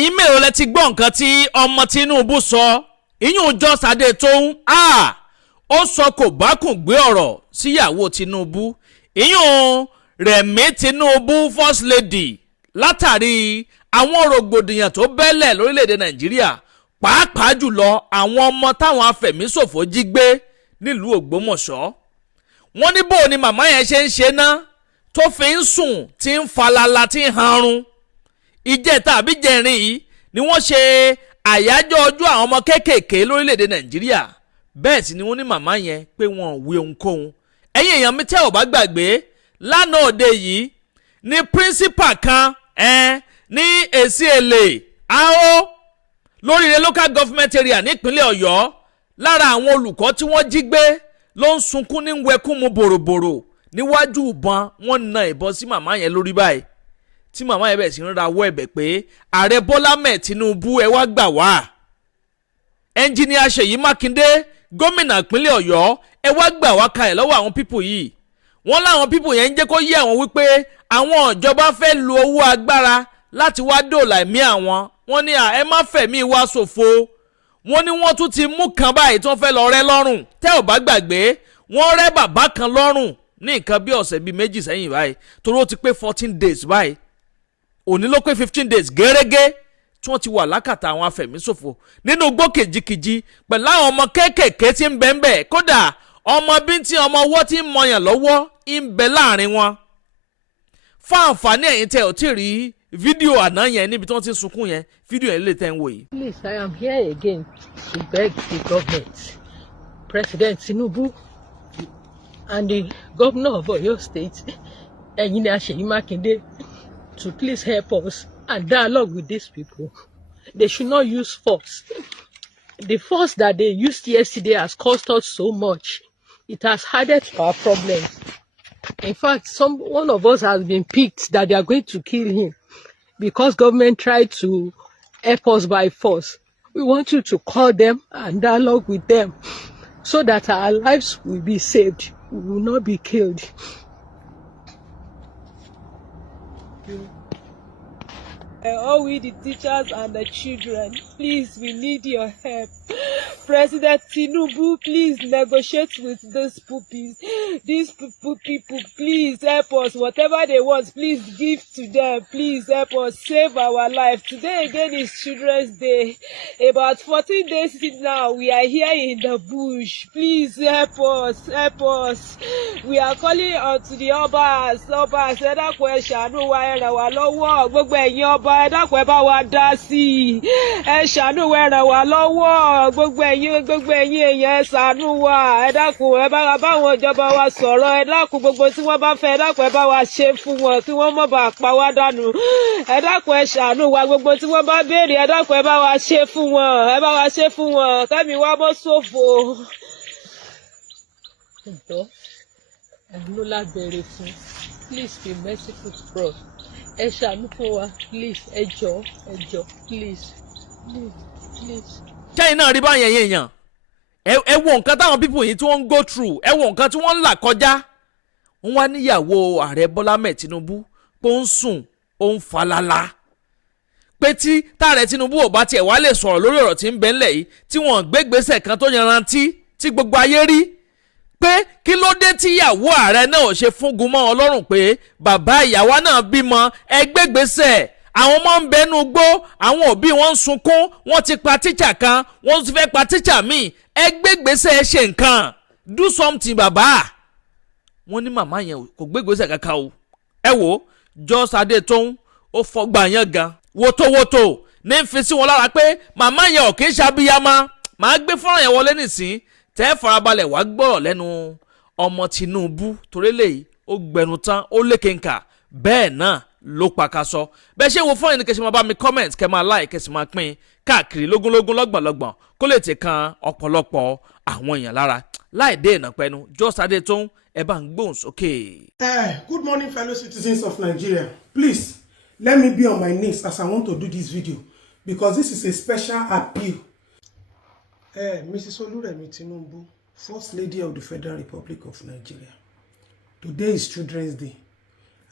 ẹ̀yin mélòó lẹ ti gbọ́ nǹkan tí ọmọ Tinubu sọ ìyún Just Adétóun ó sọ kò bá kùn gbé ọ̀rọ̀ síyàwó Tinubu ìyún Remi Tinubu first lady látàrí àwọn rògbòdìyàn tó bẹ́lẹ̀ lórílẹ̀‐èdè Nàìjíríà pàápàá jùlọ àwọn ọmọ táwọn afẹ̀míṣòfò jí gbé nílùú Ògbómọ̀ṣọ́. wọ́n ní bó ni màmá yẹn ṣe ń ṣe ná tó fi ń sùn tí ń falala tí ń hanrun. ìjẹta àbí jẹrin yìí ni wọ́n ṣe àyájọ́ ọjọ́ àwọn ọmọ kéékèèké lórílẹ̀‐èdè Nàìjíríà bẹ́ẹ̀ sì ni wọ́n ní màmá yẹn pé wọn ò wí ohunkóhun. ẹ̀yin èèyàn mi tẹ́ ò bá gbàgbé lánàá òde yìí ní principal kan ní èsì èlé AO lóríire local government area nípínlẹ̀ Ọ̀yọ́ lára àwọn olùkọ́ tí wọ́n jí gbé ló ń sunkún ní wẹkún mu bòròbòrò níwájú ìbọn wọn na ìbọn sí màmá yẹn lórí báyìí tí màmá yẹn bẹ̀rẹ̀ sí ń rawọ́ ẹ̀bẹ̀ pé ààrẹ Bọ́lá mẹ́ẹ̀ Tinubu ẹ wá gbà wá. ẹnjìníà Ṣèyí Mákindé gómìnà ìpínlẹ̀ Ọ̀yọ́ ẹ wá gbà wá kalẹ̀ lọ́wọ́ àwọn pípò yìí. wọ́n láwọn pípò yẹn ń jẹ́ kó yé àwọn wípé àwọn ìjọba fẹ́ lo owó agbára láti wá dóòlà ẹ̀mí àwọn. wọ́n ní ẹ má fẹ̀mí wá ṣòfò. wọ́n ní wọ́n tún ti mú kan báyìí tí wọ́n fẹ́ lọ rẹ́ lọ́rùn tẹ́ ò bá gbàgbé wọ́n rẹ́ bàbá kan lọ́rùn ní nǹkan bí ọ̀sẹ̀ bíi méjì sẹ́yìn báyìí torí ó ti pé 14 days báyìí òní ló pé 15 days gẹ́rẹ́gẹ́ tí wọ́n ti wà lákàtà àwọn afẹ̀míṣòfò nínú igbó kejìkejì pẹ̀lú àwọn ọmọ kéékèèké tí ń bẹ ń bẹ kódà ọmọ bíntín ọmọ ọwọ́ tí ń mọyàn lọ́wọ́ ń bẹ láàrin wọn. fún àǹfààní ẹ̀yin tẹ́ ò tí ì rí fídíò àná yẹn níbi tí wọ́n ti ń sunkún yẹn fídíò yẹn lè tẹ́ ń wò yìí. Please, I am here again to beg the government, President Tinubu and the governor of Oyo State, Engineer Ṣèyí Mákindé, to please help us and dialogue with these people. They should not use force. The force that they used yesterday has cost us so much. It has added to our problems. In fact, one of us has been picked that they are going to kill him because government tried to help us by force. We want you to call them and dialogue with them so that our lives will be saved. We will not be killed. All we the teachers and the children, please, we need your help. President Tinubu, please negotiate with these puppies. These people, please help us. Whatever they want, please give to them. Please help us save our life. Today again is Children's Day. About 14 days now, we are here in the bush. Please help us. Help us. We are calling on to the Obas. Ẹ dákun ẹ ṣàánú wa, ẹ ràn wá lọ́wọ́. Gbogbo ẹ̀yin ọba ẹ dákun ẹ bá wa dá sí i. Ẹ ṣàánú wa, ẹ ràn wá lọ́wọ́. Gbogbo ẹ̀yin èèyàn ẹ ṣàánú wa. Ẹ dákun ẹ bá báwọn ìjọba wa sọ̀rọ̀. Ẹ dákun gbogbo tí wọ́n bá fẹ́ ẹ dákun ẹ bá wa ṣe fún wọn kí wọ́n má bàa pa wá dànù. Ẹ dákun ẹ ṣàánú wa, gbogbo tí wọ́n bá béèrè ẹ dákun ẹ bá wa ṣe fún wọn. Ẹ bá wa ṣe fún wọn kẹ́mi wá bọ́ ṣòfò. Ẹ̀jọ̀ ẹ̀lú lágbèrè fún. Please be merciful to us. Ẹ ṣàánú fún wa, please. Ẹ̀jọ̀, please. kẹ́yìn náà rí báyẹn yẹn ẹ wo nǹkan táwọn pípò yìí tí wọ́n ń go through ẹ wo nǹkan tí wọ́n ń là kọjá. wọ́n wá níyàwó ààrẹ Bọ́lá mẹ́ẹ̀ Tinubu pé ó ń sùn ó ń falala pé tí táàrẹ Tinubu ò bá tiẹ̀ wá lè sọ̀rọ̀ lórí ọ̀rọ̀ tí ń bẹ ńlẹ̀ yìí tí wọ́n gbégbèsè kan tó yanrantí tí gbogbo ayé rí pé kí ló dé tíyàwó ààrẹ náà ò ṣe fúngun mọ́ Ọlọ́run pé bàbá ìyàwó náà bímọ ẹ gbégbèsè. àwọn ọmọ ń bẹnu gbó àwọn òbí wọn ń sunkún wọ́n ti pa tíṣà kan wọ́n ti fẹ́ pa tíṣà míì ẹ gbégbèsè ṣe nǹkan do something bàbá. wọ́n ní màmá yẹn kò gbégbèsè kankan o. ẹ wo Just Adétóun ó fọgbà yẹn gan wotowoto ní ń fi sí wọn lára pé màmá yẹn ò kì í ṣàbíyamọ. màá gbé fọ́nrán yẹn wọlé nìsín tẹ́ farabalẹ̀ wá gbọ́rọ̀ lẹ́nu ọmọ Tinubu torí lèyí ó gbẹnu tán ó lékenkà bẹ́ẹ̀ náà ló pakasọ. bẹ́ẹ̀ ṣe wo fọ́nrán yẹn ni kẹ́sì máa bá mi comment kẹ́ máa like kẹ́sì máa pín káàkiri lógúnlógún lọ́gbọ̀nlọ́gbọ̀n kó lè ti kan ọ̀pọ̀lọpọ̀ àwọn èèyàn lára láì dé ìnàpẹ́nu Just Adétóun ẹ bá ń gbóhùn sókè. Good morning, fellow citizens of Nigeria. Please let me be on my knees as I want to do this video because this is a special appeal. Mrs. Remi Tinubu, First Lady of the Federal Republic of Nigeria. Today is Children's Day.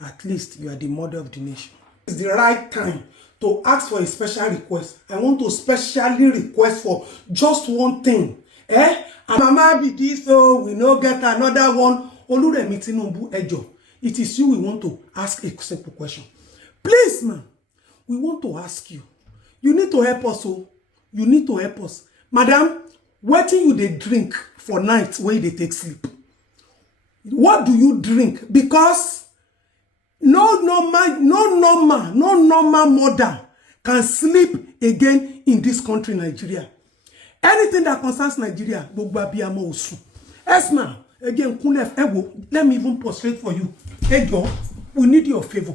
At least you are the mother of the nation. It's the right time to ask for a special request. I want to specially request for just one thing. And Mama be this, so we no get another one. Remi Tinubu, ejo. It is you we want to ask a simple question. Please, man, we want to ask you. You need to help us, oh. You need to help us. Madam, what do you they drink for night when they take sleep? What do you drink? Because no normal mother can sleep again in this country, Nigeria. Anything that concerns Nigeria, Esma, again, let me even prostrate for you. Ego, we need your favor.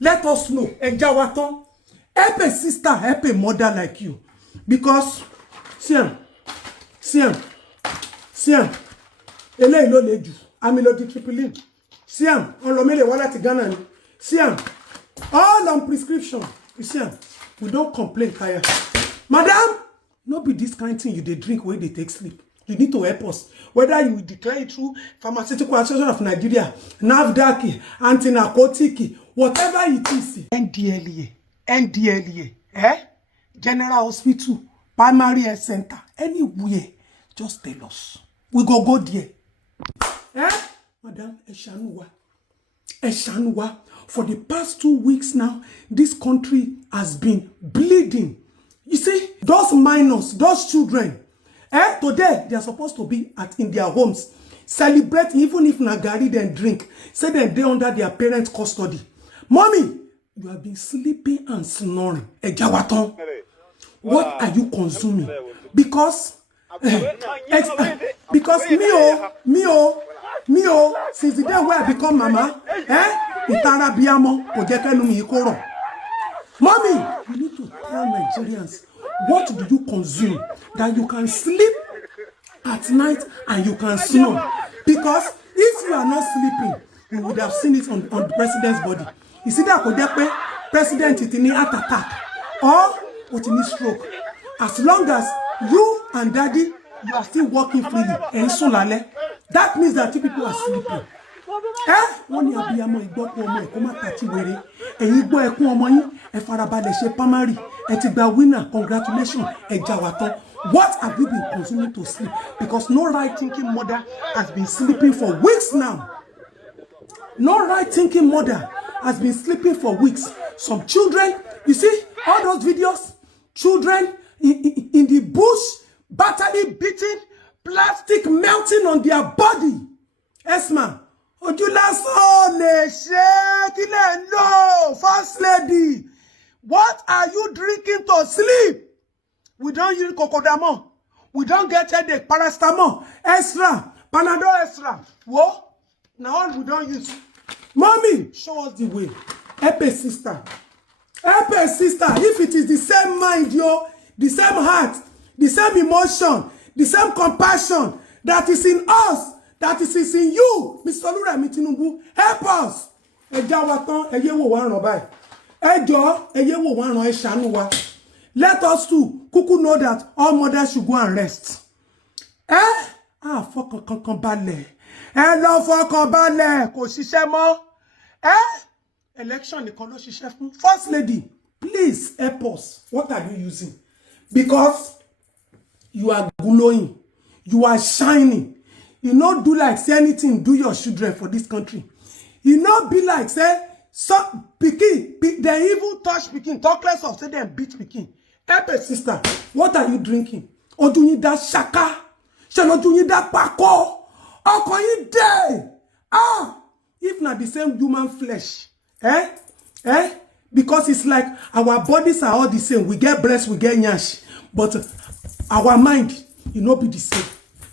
Let us know. Help a sister, help a mother like you. Because, Siam, ele ilo leju, amylodi tripling. Siam, on lomele wala ti Ghana ni. Siam, all on prescription. Siam, we don't complain, Kaya. Madam, no be this kind of thing you they drink when they take sleep. You need to help us. Whether you declare it through Pharmaceutical Association of Nigeria, NAFDAC, anti-narcotic, whatever it is. NDLEA, General Hospital, Primary Health Center, anywhere, just tell us. We go there. Madam, Eshanuwa, for the past 2 weeks now, this country has been bleeding. You see, those minors, those children, today they are supposed to be in their homes, celebrate, even if Nagari then drink, say that they're under their parents' custody. Mommy, you have been sleeping and snoring. Ejawaton, what are you consuming? Because me, since the day where I become mama, itara biamo ojekenu mi ikoro. Mommy, you need to tell Nigerians, what do you consume that you can sleep at night and you can snore? Because if you are not sleeping, we would have seen it on the president's body. You see that president it in heart attack or what in stroke. As long as you and daddy, you are still walking freely and solale, that means that two people are sleeping. One year be amo igbo ko omo e ko ma tati were eyin gbo ekun omo yin e farabale se primary e ti gba winner, congratulations e jawatan. What have you been consuming to sleep? Because no right thinking mother has been sleeping for weeks now. No right thinking mother has been sleeping for weeks. Some children, you see all those videos, children in the bush, battery beating, plastic melting on their body. Esma, First Lady, what are you drinking to sleep? We don't use cocodamol. We don't get headache, paracetamol, extra, Panadol extra. What? Now all we don't use. Mommy, show us the way. Help a sister. Help a sister. If it is the same mind, the same heart, the same emotion, the same compassion that is in us, that is in you, Mr. Remi Tinubu, help us. Let us too, kuku know that all mothers should go and rest. Fọkàn balẹ̀. Lọ fọkàn balẹ̀, kò ṣiṣẹ́ mọ́. Election nìkan ló ṣiṣẹ́ fún. First Lady, please help us. What are you using? Because you are glowing, you are shining. You not do like say anything, do your children for this country. You not be like say, so pikin, they even touch pikin, talk less of say them beat pikin. Help a sister. What are you drinking? Oduyin da shaka. Oduyin da pako. Okoyin day. If not the same human flesh. Because it's like our bodies are all the same. We get breast, we get nyash. But our mind, you know, be the same.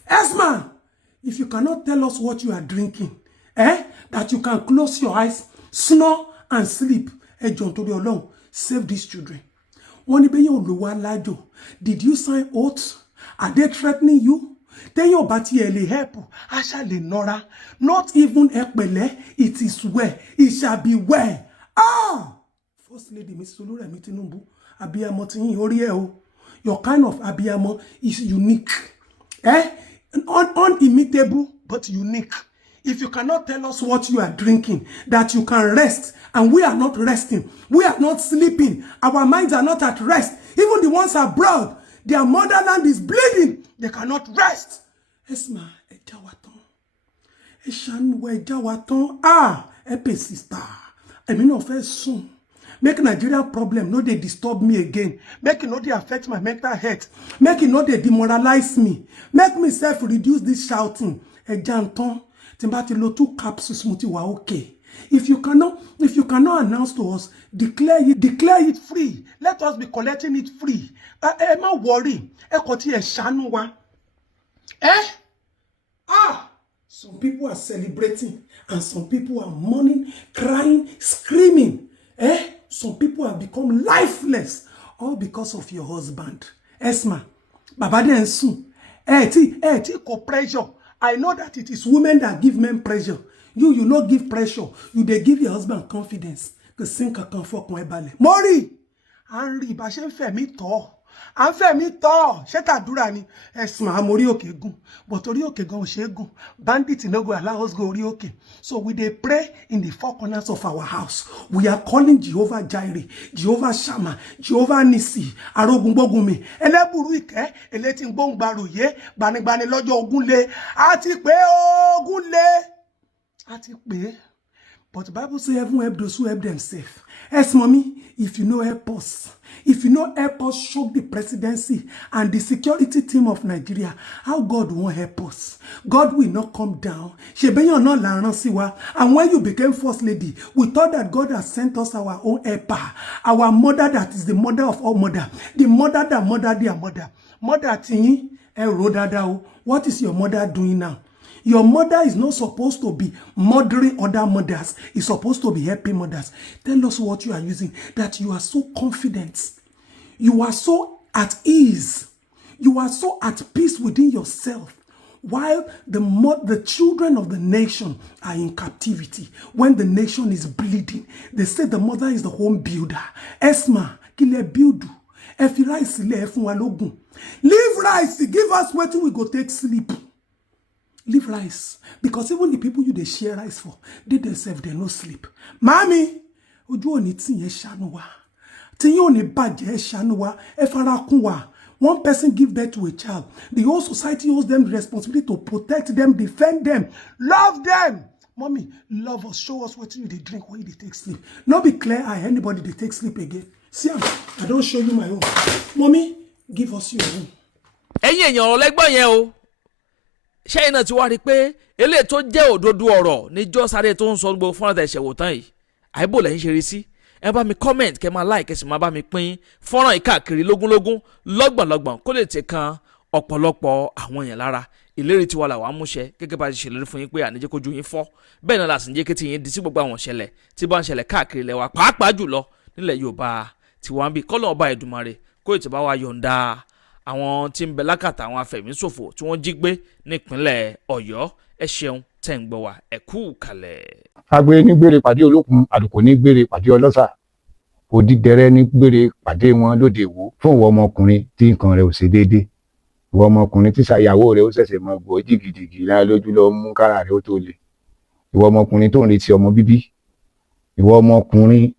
Esma, if you cannot tell us what you are drinking, that you can close your eyes, snore, and sleep, John to the alone, save these children. Did you sign oaths? Are they threatening you? Then your bati help. I shall nora. Not even ekbele. It is well. It shall be well. First Lady Miss Remi Tinubu, abiyamo tin ori o. Your kind of abiyamo is unique. Unimitable but unique. if you cannot tell us what you are drinking, that you can rest, and we are not resting, we are not sleeping, our minds are not at rest, even the ones abroad, their motherland is bleeding, they cannot rest. Esma, Ejawatan, Eshanwe Ejawatan, Epe sister, I mean, of soon. Make Nigeria problem, no they disturb me again. Make it no they affect my mental health. Make it no they demoralize me. Make me self-reduce this shouting. Ejanton, timbati lo 2 capsules muti wa okay. If you cannot announce to us, declare it free. Let us be collecting it free. Emma worry. Ekoti e shanu wa. Some people are celebrating and some people are mourning, crying, screaming. Some people have become lifeless, all because of your husband. Esma, Baba den soon. Ko pressure. I know that it is women that give men pressure. You not give pressure. You they give your husband confidence. Que sink kan fok mo ebale. Mori, Henry, ba se nfe mi to. An fe mi to. Se tadura ni. Esma, amori oke gun. But ori oke gan se gun. Bandits no go allow us go ori oke. So we dey pray in the 4 corners of our house. We are calling Jehovah Jireh, Jehovah Shammah, Jehovah Nisi, Arogunbogunmi, Eleburu ike, Eletin gbongbaroye, gbanigbani lọ́jọ́ ogunle, àti pé ogunle. Àti pé. But the Bible says heaven help those who help themselves. Yes, mommy, if you know help us, show the presidency and the security team of Nigeria, how God won't help us. God will not come down. And when you became first lady, we thought that God has sent us our own helper, our mother that is the mother of all mother, the mother that mother their mother. Mother Tinyi, what is your mother doing now? Your mother is not supposed to be mothering other mothers. It's supposed to be helping mothers. Tell us what you are using, that you are so confident. You are so at ease. You are so at peace within yourself. While the children of the nation are in captivity, when the nation is bleeding, they say the mother is the home builder. Esma, kile buildu. Efi rice le efun wa logun. Leave rice, give us what we go take sleep. Leave rice. Because even the people they share rice for, they themselves, they no sleep. Mami, oju oni tinye shanuwa. Tinye oni baje shanuwa. Efarakunwa. One person give birth to a child. The whole society owes them the responsibility to protect them, defend them, love them. Mommy, love us. Show us what you they drink when they take sleep. Not be clear eye anybody they take sleep again. See, I don't show you my own. Mommy, give us your own. Ẹ̀yin èèyàn ọ̀lẹ́gbọ́n yẹn o. Ṣé iná ti wá rí pé eléyìí tó jẹ́ òdodo ọ̀rọ̀ níjọ́ sáré tó ń sọ gbogbo fọ́nrán tẹ̀ ṣẹ̀wò tán yìí. Àìbò lẹ́yìn ṣe rí sí. Ẹ bá mi comment, kẹ́ máa like, kẹ́ sì máa bá mi pín fọ́nrán yìí káàkiri lógúnlógún lọ́gbọ̀nlọ́gbọ̀n kó lè tẹ̀ kan ọ̀pọ̀lọpọ̀ àwọn èèyàn lára. Ìlérí tiwa làwa múṣẹ gẹ́gẹ́ bá a ṣe ṣèlérí fún yín pé àníjẹ́ kójú yín fọ́. Bẹ́ẹ̀ náà la sì ń jẹ́ kí ti yín di sí gbogbo àwọn ìṣẹ̀lẹ̀ tí bá ń ṣẹlẹ̀ káàkiri lẹ́wà pàápàá jùlọ nílẹ̀ Yorùbá tí wọ́n ń bí kọ́lọ̀ ọba Èdùmàrè kó ètò bá wa yọ̀ǹda àwọn tí ń bẹ lákàtà àwọn afẹ̀míṣòfò tí wọ́n jí gbé nípínlẹ̀ Ọ̀yọ́. Ẹ ṣeun tẹ́ ń gbọ́ wa, ẹ kú kalẹ̀. Agbe ní gbére pàdé olókun, àdùkò ní gbére pàdé ọlọ́ṣà, òdìdẹrẹ́ ní gbére pàdé wọn lóde ìwò. Fún ìwọ ọmọkùnrin tí nǹkan rẹ̀ ò ṣe déédéé, ìwọ ọmọkùnrin tí ṣàyàwó rẹ̀ ó ṣẹ̀ṣẹ̀ mọ gbọ́ jìgìjìgì lára lójú lọ mú kára rẹ̀ ó tó le, ìwọ ọmọkùnrin tó ń retí ọmọ bíbí, ìwọ ọmọkùnrin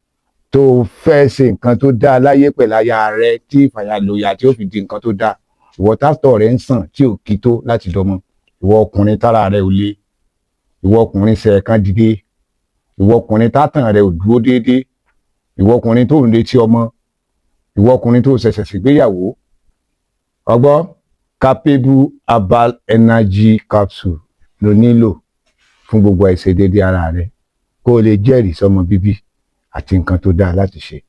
tó fẹ́ ṣe nǹkan tó dáa láyé pẹ̀lú aya rẹ̀ tí ìfàyàlòyà tí ó fi di nǹkan tó dáa, ìwọ tásítọ̀ rẹ̀ ń sàn tí ò kí tó láti dọmọ, ìwọ ọkùnrin tára rẹ̀ ò le, ìwọ ọkùnrin ṣẹ̀ẹ̀kan dìde, ìwọ ọkùnrin tátàn rẹ̀ ò dúró déédéé, ìwọ ọkùnrin tó ń retí ọmọ, ìwọ ọkùnrin tó ṣẹ̀ṣẹ̀ ṣègbéyàwó. Ọgbọ́ capable herbal energy capsule ló nílò fún gbogbo àìṣedéédé ara rẹ̀ kó o lè jẹ́rìí sọmọ bíbí àti nǹkan tó dáa láti ṣe.